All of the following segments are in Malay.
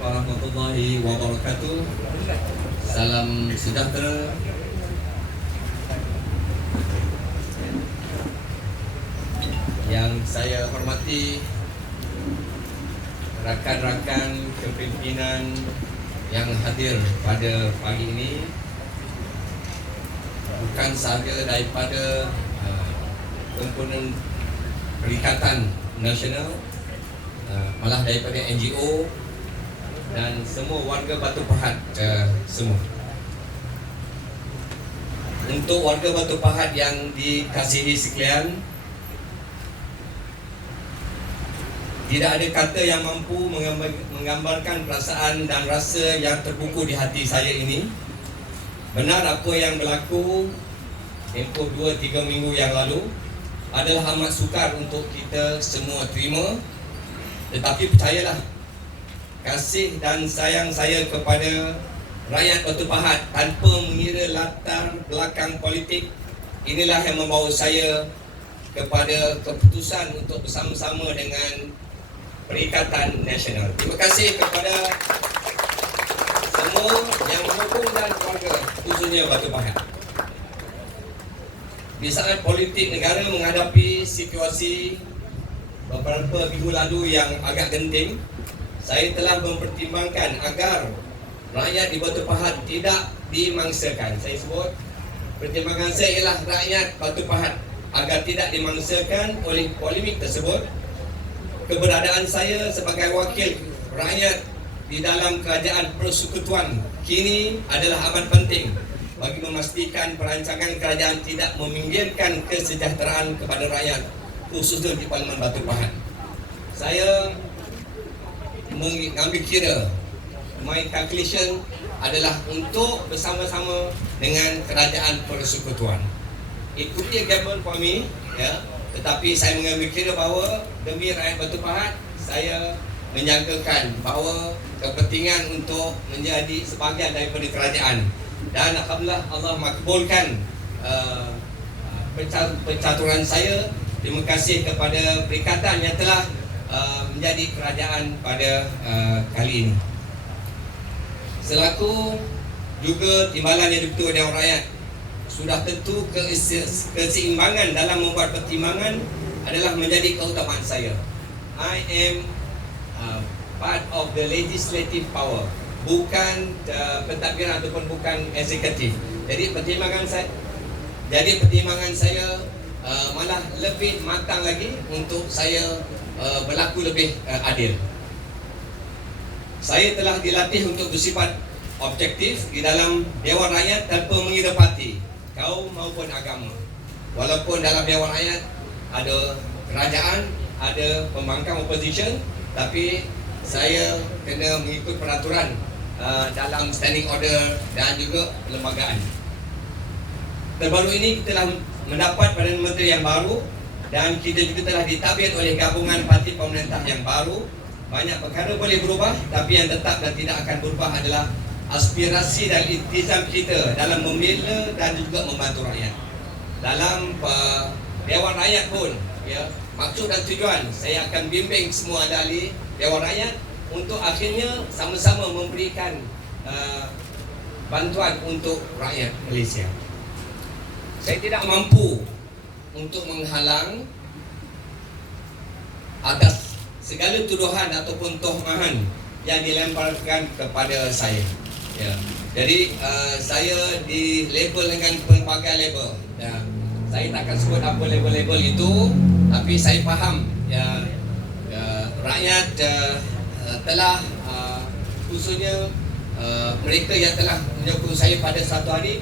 warahmatullahi wabarakatuh. Salam sejahtera. Yang saya hormati rakan-rakan kepimpinan yang hadir pada pagi ini, bukan sahaja daripada komponen Perikatan Nasional, malah daripada NGO dan semua warga Batu Pahat semua. Untuk warga Batu Pahat yang dikasihi sekalian, tidak ada kata yang mampu menggambarkan perasaan dan rasa yang terbuku di hati saya ini. Benar apa yang berlaku tempoh 2-3 minggu yang lalu adalah amat sukar untuk kita semua terima. Tetapi percayalah, kasih dan sayang saya kepada rakyat Batu Pahat tanpa mengira latar belakang politik, inilah yang membawa saya kepada keputusan untuk bersama-sama dengan Perikatan Nasional. Terima kasih kepada semua yang mendukung dan keluarga, khususnya Batu Pahat. Di saat politik negara menghadapi situasi beberapa minggu lalu yang agak genting, saya telah mempertimbangkan agar rakyat di Batu Pahat tidak dimangsakan. Saya sebut, pertimbangan saya ialah rakyat Batu Pahat agar tidak dimangsakan oleh polemik tersebut. Keberadaan saya sebagai wakil rakyat di dalam kerajaan persekutuan kini adalah amat penting bagi memastikan perancangan kerajaan tidak meminggirkan kesejahteraan kepada rakyat, khususnya di Parlimen Batu Pahat. Saya mengambil kira, my calculation adalah untuk bersama-sama dengan kerajaan persekutuan. It could be a gamble for me, ya. Tetapi saya mengambil kira bahawa demi rakyat Batu Pahat, saya menyangkakan bahawa kepentingan untuk menjadi sebahagian daripada kerajaan. Dan alhamdulillah Allah makbulkan pencaturan saya. Terima kasih kepada Perikatan yang telah menjadi kerajaan pada kali ini. Selaku juga timbalan yang dipertua Dewan Rakyat, sudah tentu keseimbangan dalam membuat pertimbangan adalah menjadi keutamaan saya. I am part of the legislative power, bukan pentadbiran ataupun bukan eksekutif. Jadi pertimbangan saya malah lebih matang lagi untuk saya berlaku lebih adil. Saya telah dilatih untuk bersifat objektif di dalam Dewan Rakyat tanpa mengira parti, kaum maupun agama. Walaupun dalam Dewan Rakyat ada kerajaan, ada pembangkang opposition, tapi saya kena mengikut peraturan dalam standing order dan juga perlembagaan. Terbaru ini kita telah mendapat Perdana Menteri yang baru dan kita juga telah ditadbir oleh gabungan parti pemerintah yang baru. Banyak perkara boleh berubah, tapi yang tetap dan tidak akan berubah adalah aspirasi dan iltizam kita dalam membela dan juga membantu rakyat. Dalam Dewan Rakyat pun, ya, maksud dan tujuan saya akan bimbing semua ahli Dewan Rakyat untuk akhirnya sama-sama memberikan bantuan untuk rakyat Malaysia. Saya tidak mampu untuk menghalang atas segala tuduhan ataupun tohmahan yang dilemparkan kepada saya. Ya. Jadi saya dilabel dengan pelbagai label. Ya. Saya takkan sebut apa label-label itu, tapi saya faham, ya, rakyat telah khususnya mereka yang telah menyokong saya pada satu hari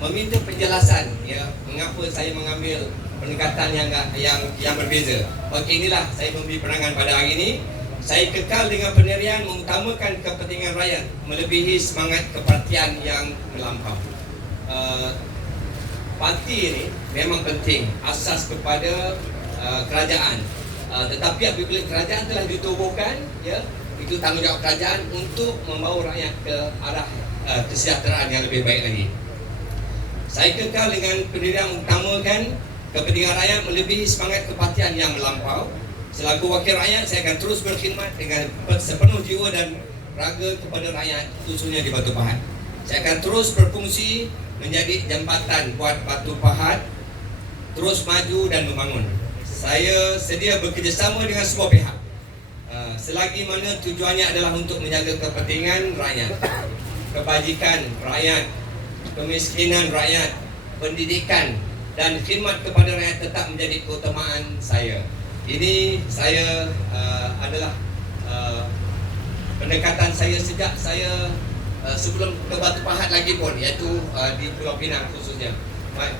meminta penjelasan, ya, mengapa saya mengambil pendekatan yang berbeza. Okey, inilah saya memberi penerangan pada hari ini. Saya kekal dengan pendirian mengutamakan kepentingan rakyat melebihi semangat kepartian yang melampau. Parti ini memang penting, asas kepada kerajaan. Tetapi apabila kerajaan telah ditubuhkan, ya, itu tanggungjawab kerajaan untuk membawa rakyat ke arah kesejahteraan yang lebih baik lagi. Saya kekal dengan pendirian mengutamakan kepentingan rakyat melebihi semangat kepartian yang melampau. Selaku wakil rakyat, saya akan terus berkhidmat dengan sepenuh jiwa dan raga kepada rakyat, khususnya di Batu Pahat. Saya akan terus berfungsi menjadi jambatan buat Batu Pahat terus maju dan membangun. Saya sedia bekerjasama dengan semua pihak, selagi mana tujuannya adalah untuk menjaga kepentingan rakyat, kebajikan rakyat, kemiskinan rakyat, pendidikan dan khidmat kepada rakyat tetap menjadi keutamaan saya. Ini saya adalah pendekatan saya sejak saya sebelum ke Batu Pahat lagi pun, iaitu di Pulau Pinang khususnya.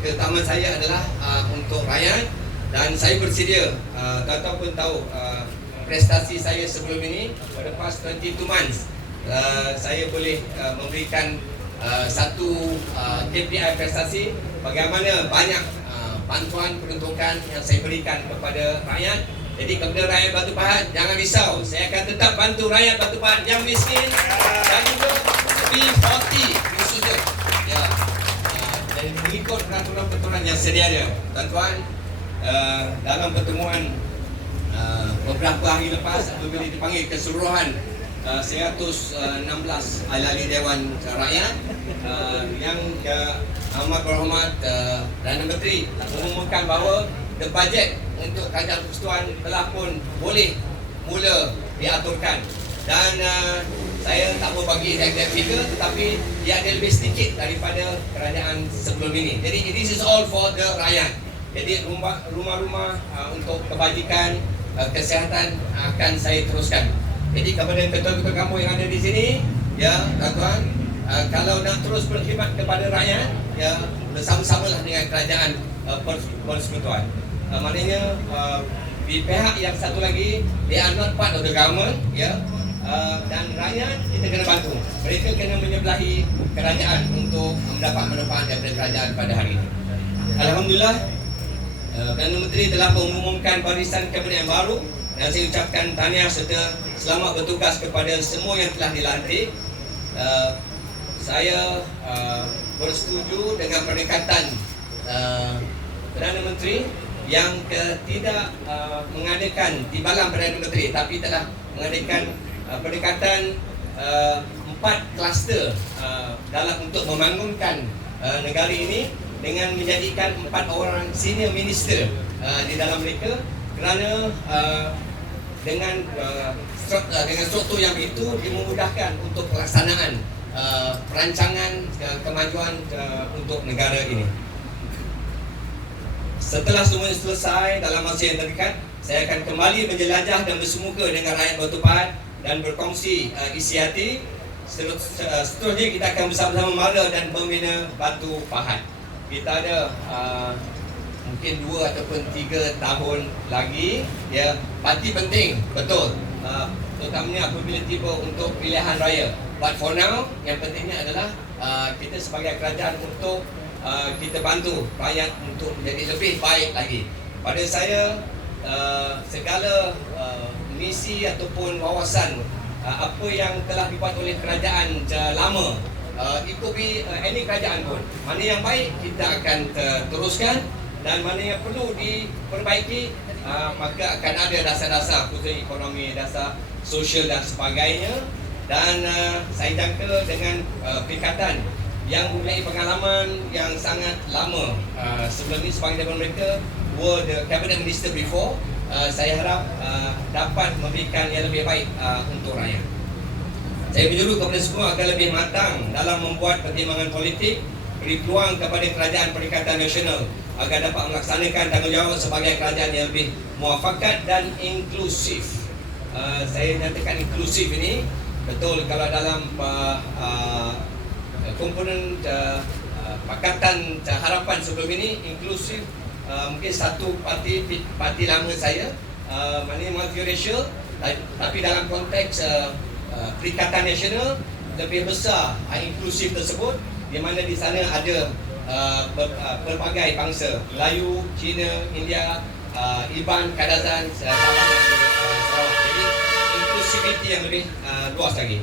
Keutamaan saya adalah untuk rakyat, dan saya bersedia, tuan-tuan pun tahu prestasi saya sebelum ini pada past 22 months. Saya boleh memberikan satu KPI prestasi, bagaimana banyak bantuan peruntukan yang saya berikan kepada rakyat. Jadi kepada rakyat Batu Pahat, jangan risau, saya akan tetap bantu rakyat Batu Pahat yang miskin dan juga P40 khususnya. Ya, dan mengikut peraturan-peraturan yang sedia ada. Tuan-tuan, dalam pertemuan beberapa hari lepas apabila dipanggil keseluruhan 116 ahli Dewan Rakyat yang amat berhormat Perdana Menteri mengumumkan bahawa the budget untuk Kerajaan Persekutuan telah pun boleh mula diaturkan, dan saya tak mau bagi exact figure, tetapi dia ada lebih sedikit daripada kerajaan sebelum ini. Jadi this is all for the rakyat. Jadi rumah-rumah untuk kebajikan kesihatan akan saya teruskan. Jadi kepada ketua-ketua kampung yang ada di sini, ya tuan-tuan, kalau nak terus berkhidmat kepada rakyat, ya bersama-samalah dengan kerajaan persekutuan. Maknanya di pihak yang satu lagi, they are not part of the government, ya, dan rakyat kita kena bantu. Mereka kena menyebelahi kerajaan untuk mendapat manfaat daripada kerajaan pada hari ini. Alhamdulillah, Perdana Menteri telah mengumumkan barisan kabinet yang baru, dan saya ucapkan tahniah serta selamat bertugas kepada semua yang telah dilantik. Saya bersetuju dengan pendekatan Perdana Menteri yang tidak mengadakan timbalan Perdana Menteri, tapi telah mengadakan pendekatan 4 kluster dalam untuk membangunkan negara ini, dengan menjadikan 4 orang senior minister di dalam mereka, kerana dengan struktur yang itu dimudahkan untuk pelaksanaan perancangan kemajuan untuk negara ini. Setelah semuanya selesai dalam masa yang terdekat, saya akan kembali menjelajah dan bersemuka dengan rakyat Batu Pahat dan berkongsi isi hati. Seterusnya kita akan bersama-sama mara dan membina Batu Pahat. Kita ada mungkin 2 ataupun 3 tahun lagi, ya. Parti penting, betul, terutamanya apabila tiba untuk pilihan raya. But for now, yang pentingnya adalah kita sebagai kerajaan untuk kita bantu rakyat untuk menjadi lebih baik lagi. Pada saya, segala misi ataupun wawasan apa yang telah dibuat oleh kerajaan lama, it could be any kerajaan pun, mana yang baik kita akan teruskan, dan mana yang perlu diperbaiki, maka akan ada dasar-dasar khusus ekonomi, dasar sosial dan sebagainya. Dan saya jangka dengan perikatan yang mempunyai pengalaman yang sangat lama sebelum ini sebagai daripada mereka were the cabinet minister before, saya harap dapat memberikan yang lebih baik untuk rakyat. Saya menyuruh kepada semua agar lebih matang dalam membuat pertimbangan politik, beri peluang kepada Kerajaan Perikatan Nasional agar dapat melaksanakan tanggungjawab sebagai kerajaan yang lebih muafakat dan inklusif. Saya nyatakan inklusif ini betul kalau dalam komponen Pakatan Harapan sebelum ini inklusif, mungkin satu parti lama saya, maknanya multiracial, tapi dalam konteks Perikatan Nasional lebih besar inklusif tersebut, di mana di sana ada berbagai bangsa, Melayu, Cina, India, Iban, Kadazan, Sabah dan Sarawak. Jadi inklusiviti yang lebih luas lagi.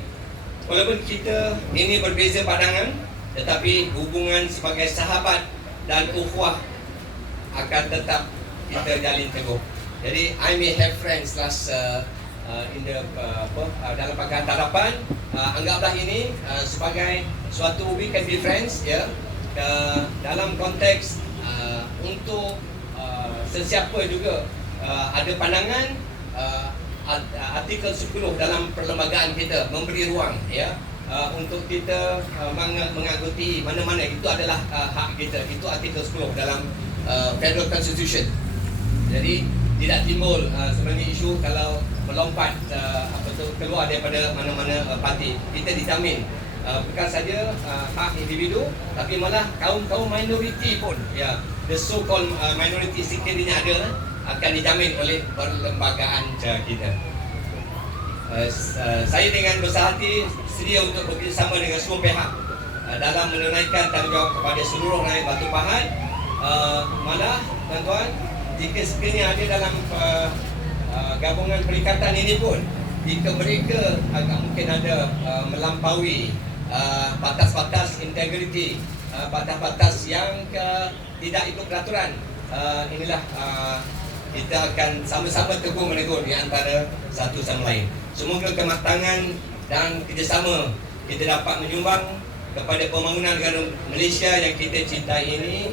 Walaupun kita ini berbeza pandangan, tetapi hubungan sebagai sahabat dan ukhuwah akan tetap kita jalin teguh. Jadi I may have friends last in the dalam pakaian hadapan. Anggaplah ini sebagai suatu we can be friends, ya, dalam konteks untuk sesiapa juga ada pandangan. Artikel 10 dalam perlembagaan kita memberi ruang, ya, untuk kita mengikuti mana-mana. Itu adalah hak kita. Itu artikel 10 dalam Federal Constitution. Jadi tidak timbul sebenarnya isu kalau melompat keluar daripada mana-mana parti. Kita dijamin bukan saja hak individu, tapi malah kaum-kaum minoriti pun, ya, the so called minority sekiranya ada, akan dijamin oleh perlembagaan kita. Saya dengan besar hati sedia untuk bekerjasama dengan semua pihak dalam menunaikan tanggungjawab kepada seluruh rakyat Batu Pahat. Malah tuan-tuan, jika sekiranya ada dalam gabungan perikatan ini pun, jika mereka agak mungkin ada melampaui batas-batas integriti, batas-batas yang tidak ikut peraturan, inilah kita akan sama-sama teguh menegur di antara satu sama lain. Semoga kematangan dan kerjasama kita dapat menyumbang kepada pembangunan negara Malaysia yang kita cintai ini,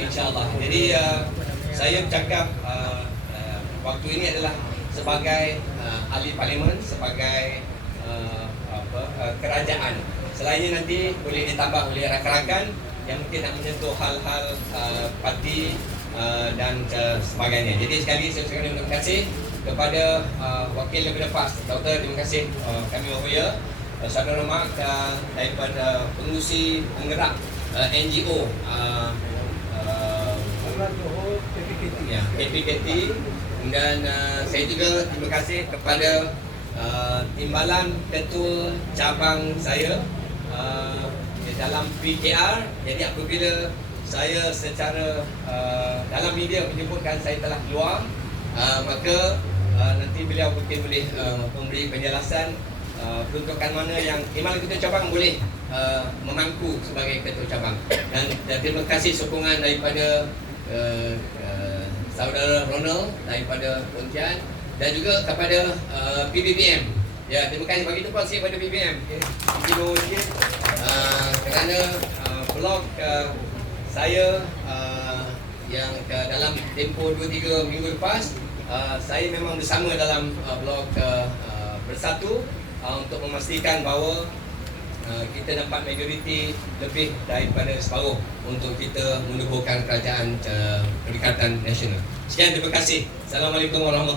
insya-Allah. Jadi saya bercakap waktu ini adalah sebagai ahli parlimen, sebagai kerajaan. Selainnya nanti boleh ditambah oleh rakan-rakan yang mungkin nak menyentuh hal-hal parti dan sebagainya. Jadi sekali saya ucapkan terima kasih kepada Wakil Lebih Lepas Doktor, terima kasih kami bermulia Saudara Mak daripada pengurusi penggerak NGO KPKT, dan saya juga terima kasih kepada timbalan ketua cabang saya dalam PKR. Jadi apabila saya secara dalam media menyebutkan saya telah keluar, maka nanti beliau mungkin boleh memberi penjelasan peruntukan mana yang Imam Ketua Cabang boleh memangku sebagai Ketua Cabang. Dan terima kasih sokongan daripada Saudara Ronald daripada Pontian, dan juga kepada PBBM. Ya, terima kasih bagi tempat saya pada PBBM. Kerana blog saya yang dalam tempoh 2-3 minggu lepas, saya memang bersama dalam blog Bersatu untuk memastikan bahawa kita dapat majoriti lebih daripada separuh untuk kita menubuhkan kerajaan Perikatan Nasional. Sekian, terima kasih. Assalamualaikum warahmatullahi wabarakatuh.